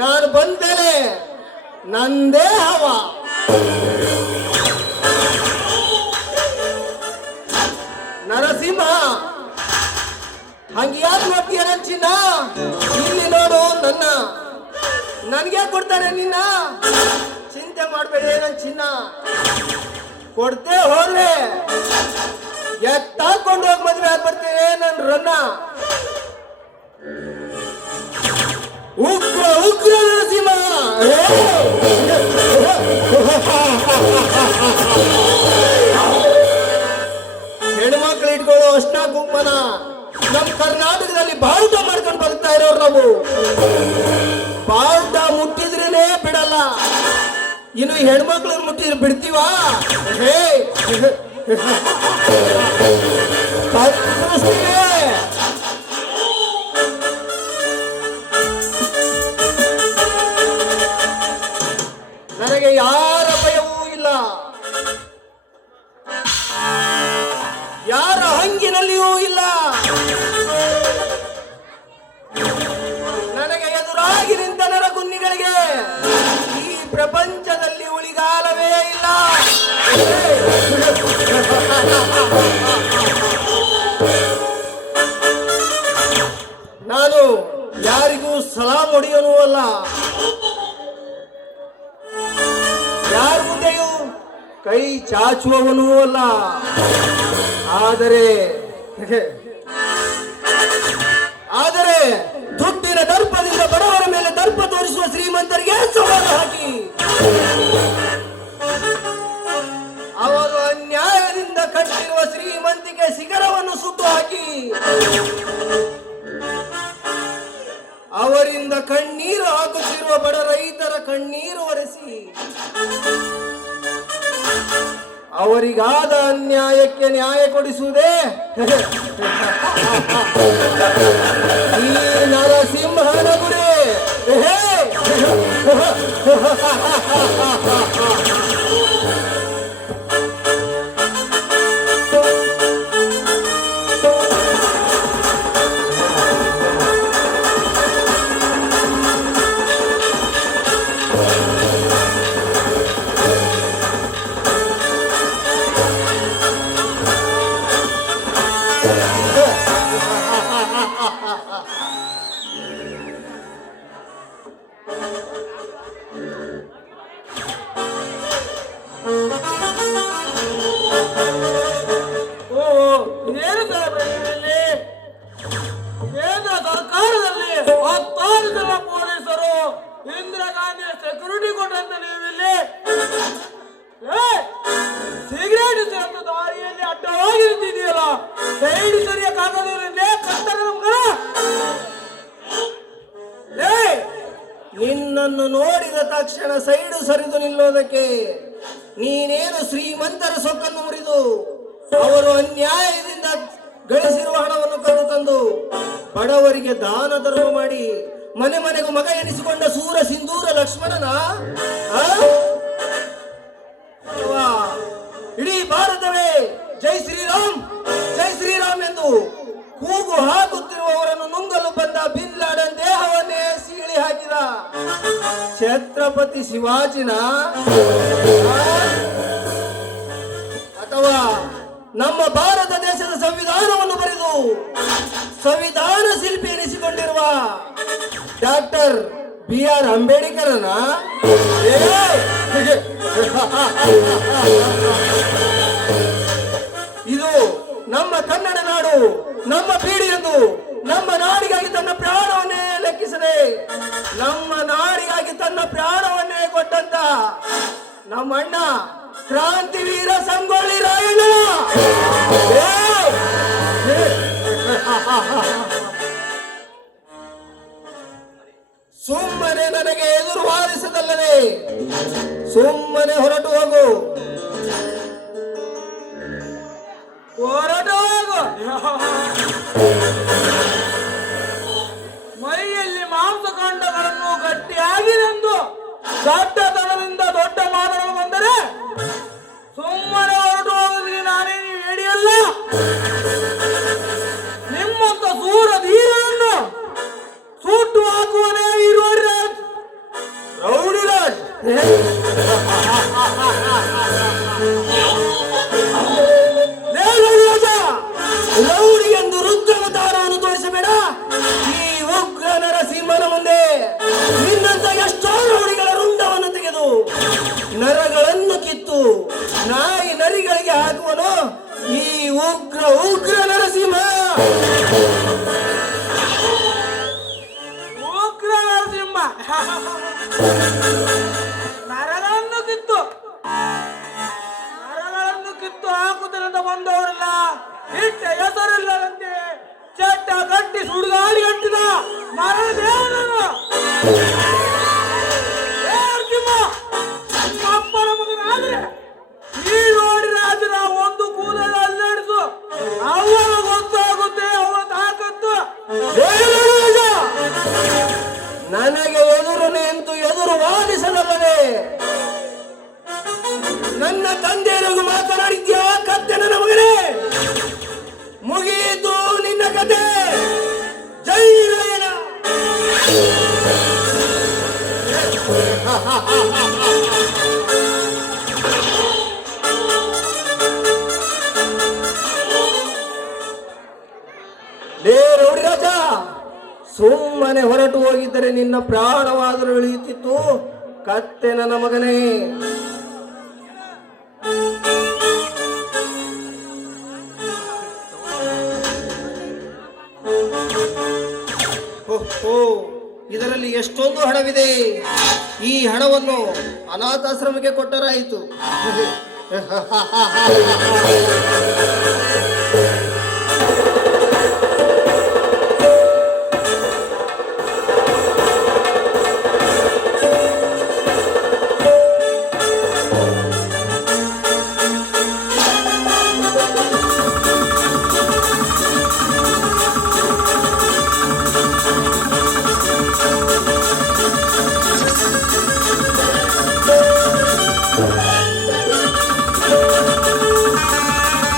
ನಾನು ಬಂದ್ಮೇಲೆ ನಂದೇ ಹವ. ನರಸಿಂಹ ಹಂಗ್ಯಾರು ನೋಡ್ತೀಯ ನನ್ ಚಿನ್ನ? ಇಲ್ಲಿ ನೋಡು ನನ್ನ, ನನ್ಗೆ ಕೊಡ್ತಾರೆ ನಿನ್ನ? ಚಿಂತೆ ಮಾಡ್ಬೇಡಿ ನನ್ ಚಿನ್ನ, ಕೊಡ್ತೇ ಹೋದ್ರೆ ಎತ್ತಾಕೊಂಡು ಹೋಗಿ ಮದುವೆ ಆಗ್ಬರ್ತೇನೆ ನನ್ ರನ್ನ. ಉಗ್ರ ಉಗ್ರ ನರಸಿಂಹ. ಹೆಣ್ಮಕ್ಳು ಇಟ್ಕೊಳ್ಳೋ ಅಷ್ಟ ಗುಂಪನ ನಮ್ ಕರ್ನಾಟಕದಲ್ಲಿ ಬಾವುಟ ಮಾಡ್ಕೊಂಡು ಬದುಕ್ತಾ ಇರೋರು ನಾವು. ಬಾವುಟ ಮುಟ್ಟಿದ್ರೇನೆ ಬಿಡಲ್ಲ, ಇನ್ನು ಹೆಣ್ಮಕ್ಳನ್ನ ಮುಟ್ಟಿದ್ರೆ ಬಿಡ್ತೀವ? ಹೇ ನನಗೆ ಯಾರ ಭಯವೂ ಇಲ್ಲ, ಯಾರ ಹಂಗಿನಲ್ಲಿಯೂ ಇಲ್ಲ. ನನಗೆ ಎದುರಾಗಿ ನಿಂತ ನರಗುನ್ನಿಗಳಿಗೆ ಈ ಪ್ರಪಂಚದಲ್ಲಿ ಉಳಿಗಾಲವೇ ಇಲ್ಲ. ನಾನು ಯಾರಿಗೂ ಸಲಾಂ ಹೊಡೆಯನೂ ಅಲ್ಲ, ಯಾರ ಮುಂದೆಯೂ ಕೈ ಚಾಚುವವನೂ ಅಲ್ಲ. ಆದರೆ ದುಡ್ಡಿನ ದರ್ಪದಿಂದ ಬಡವರ ಮೇಲೆ ದರ್ಪ ತೋರಿಸುವ ಶ್ರೀಮಂತರಿಗೆ ಸವಾಲು ಹಾಕಿ ಅವರು ಅನ್ಯಾಯದಿಂದ ಕಟ್ಟಿರುವ ಶ್ರೀಮಂತಿಗೆ ಶಿಖರವನ್ನು ಸುಟ್ಟು ಹಾಕಿ ಅವರಿಂದ ಕಣ್ಣೀರು ಹಾಕುತ್ತಿರುವ ಬಡ ರೈತರ ಕಣ್ಣೀರು ಒರೆಸಿ ಅವರಿಗಾದ ಅನ್ಯಾಯಕ್ಕೆ ನ್ಯಾಯ ಕೊಡಿಸುವುದೇ ಈ ನರಸಿಂಹನ ಗುರಿ. ಸರ್ಕಾರದಲ್ಲಿ 16 ಜನ ಪೊಲೀಸರು ಇಂದಿರಾ ಗಾಂಧಿ ಸೆಕ್ಯೂರಿಟಿ ಕೊಟ್ಟಂತ ನೀವಿಲ್ಲಿ ಸಿಗರೇಟ್ ಸೇರ್ತು ದಾರಿಯಲ್ಲಿ ಅಡ್ಡವಾಗಿ ನಿಂತಿದೆಯಲ್ಲ, ಸೈಡ್ ಸರಿಯಕ್ಕಾಗದೇ ಕತ್ತಲ ಮಗನ. ನಿನ್ನನ್ನು ನೋಡಿದ ತಕ್ಷಣ ಸೈಡು ಸರಿದು ನಿಲ್ಲೋದಕ್ಕೆ ನೀನೇನು ಶ್ರೀಮಂತರ ಸೊಕ್ಕನ್ನು ಮುರಿದು ಅವರು ಅನ್ಯಾಯದಿಂದ ಗಳಿಸಿರುವ ಹಣವನ್ನು ಕದ್ದು ತಂದು ಬಡವರಿಗೆ ದಾನ ಧರ್ಮ ಮಾಡಿ ಮನೆ ಮನೆಗೂ ಮಗ ಎನಿಸಿಕೊಂಡ ಸೂರ ಸಿಂಧೂರ ಲಕ್ಷ್ಮಣನ ಇಡೀ ಭಾರತವೇ ಜೈ ಶ್ರೀರಾಮ್ ಎಂದು ಕೂಗು ಹಾಕುತ್ತಿರುವವರನ್ನು ನುಂಗಲು ಬಂದ ಬಿನ್ ಲಾಡನ್ ದೇಹವನ್ನೇ ಸೀಳಿ ಹಾಕಿದ ಛತ್ರಪತಿ ಶಿವಾಜಿನ, ಅಥವಾ ನಮ್ಮ ಭಾರತ ದೇಶದ ಸಂವಿಧಾನವನ್ನು ಬರೆದು ಸಂವಿಧಾನ ಶಿಲ್ಪಿ ಎನಿಸಿಕೊಂಡಿರುವ ಡಾಕ್ಟರ್ BR ಅಂಬೇಡ್ಕರನ? ಇದು ನಮ್ಮ ಕನ್ನಡ ನಾಡು, ನಮ್ಮ ಬೀಡಿ ಎಂದು ನಮ್ಮ ನಾಡಿಗಾಗಿ ತನ್ನ ಪ್ರಾಣವನ್ನೇ ಲೆಕ್ಕಿಸದೆ ನಮ್ಮ ನಾಡಿಗಾಗಿ ತನ್ನ ಪ್ರಾಣವನ್ನೇ ಕೊಟ್ಟಂತ ನಮ್ಮ ಅಣ್ಣ ಕ್ರಾಂತಿವೀರ ಸಂಗೊಳ್ಳಿ ರಾಯಣ್ಣ ಸುಮ್ಮನೆ ನನಗೆ ಎದುರು ವಾರಿಸದಲ್ಲದೆ ಸುಮ್ಮನೆ ಹೊರಟು ಹೋಗು. ಮೈಯಲ್ಲಿ ಮಾಂಸಖಂಡಗಳನ್ನು ಗಟ್ಟಿಯಾಗಿ ಎಂದು ದೊಡ್ಡತನದಿಂದ ದೊಡ್ಡ ಮಾತುಗಳು ಬಂದರೆ ಸುಮ್ಮನೆ ಹೊರಟು ಹೋಗಲಿಕ್ಕೆ ನಾನೇ ನೀವು ಹೇಳಿಯಲ್ಲ. ನಿಮ್ಮಂತ ಸೂರ ಧೀರನ್ನು ಸೂಟು ಹಾಕುವನೇ ಇರುವ ನರಗಳನ್ನು ಕಿತ್ತು ನರಗಳನ್ನು ಕಿತ್ತು ಹಾಕುವುದರಿಂದ ಬಂದವರಲ್ಲ ಇಟ್ಟ ಹೆಸರಿಲ್ಲದಂತೆ ಚಟ್ಟ ಕಟ್ಟಿ ಸುಡುಗಾಡಿ ಕಟ್ಟಿದ ಮರದೇವನನ್ನು ಅಪ್ಪನ ಮಗನಾದ್ರೆ ನೀ ನೋಡಿ ರಾಜನ ಒಂದು ಕೂದಲ ಅಲ್ಲಾಡಿಸು ಅವನ ಗೊತ್ತಾಗುತ್ತೆ ಅವನ ತಾಕತ್ತು. ನನಗೆ ಎದುರು ನಿಂತು ಎದುರು ವಾದಿಸದಲ್ಲದೆ ನನ್ನ ತಂದೆಯರಿಗೂ ಮಾತನಾಡಿದ್ಯಾ ಕತ್ತೆ ನನ್ನ ಮಗನೇ? ಮುಗಿಯಿತು ನಿನ್ನ ಕತೆ. ಜೈ ರಾಯಣ. ಲೇ ರೌಡಿ ರಾಜ, ಸುಮ್ಮನೆ ಹೊರಟು ಹೋಗಿದ್ದರೆ ನಿನ್ನ ಪ್ರಾಣವಾದರೂ ಇಳಿಯುತ್ತಿತ್ತು ಕತ್ತೆ ನನ್ನ ಮಗನೇ. ಓಹೋ, ಇದರಲ್ಲಿ ಎಷ್ಟೊಂದು ಹಣವಿದೆ. ಈ ಹಣವನ್ನು ಅನಾಥಾಶ್ರಮಕ್ಕೆ ಕೊಟ್ಟರಾಯಿತು.